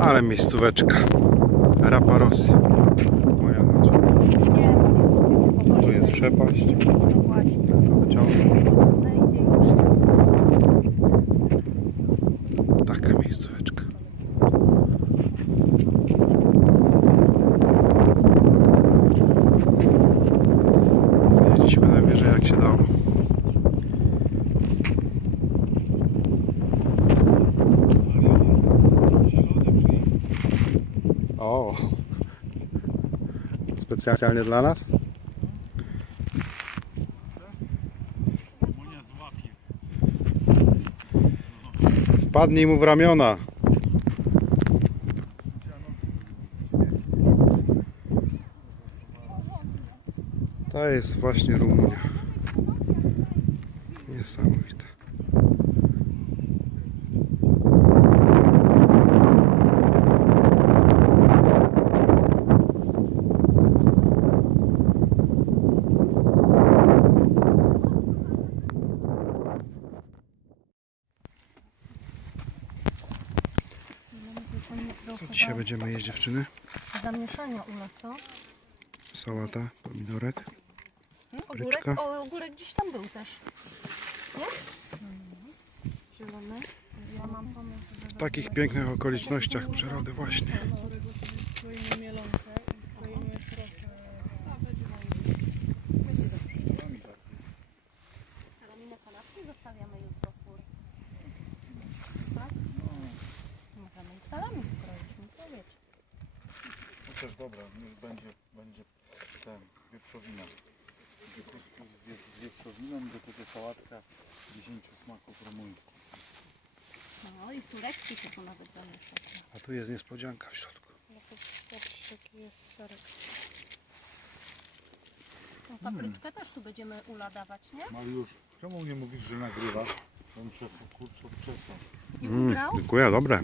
Ale miejscóweczka. Rapa Rosji. Tylko Tu jest przepaść. No właśnie. Zejdzie już. Taka miejscóweczka. Jeździliśmy na wieżę jak się dało. O! Specjalnie dla nas? Wpadnij mu w ramiona. To jest właśnie Rumunia. Niesamowite. Co dzisiaj będziemy jeść dziewczyny? Zamieszania ula, co? Sałata, pomidorek. Ogórek, Bryczka. o, ogórek gdzieś tam był też. Nie? Zielony. Ja mam pomysł, że W takich pięknych okolicznościach przyrody właśnie. No też dobra, niech będzie, będzie ten, wieprzowina. Kuskus z, wie, z wieprzowiną do tego sałatka 10 smaków rumuńskich. No i turecki się tu nawet zamieszczał. A tu jest niespodzianka w środku. No to taki jest serek. Tą papryczkę też tu będziemy ula dawać, nie? Mariusz, czemu nie mówisz, że nagrywasz? Bym się kurczę przestał. I Mm, ubrał? dziękuję, dobre.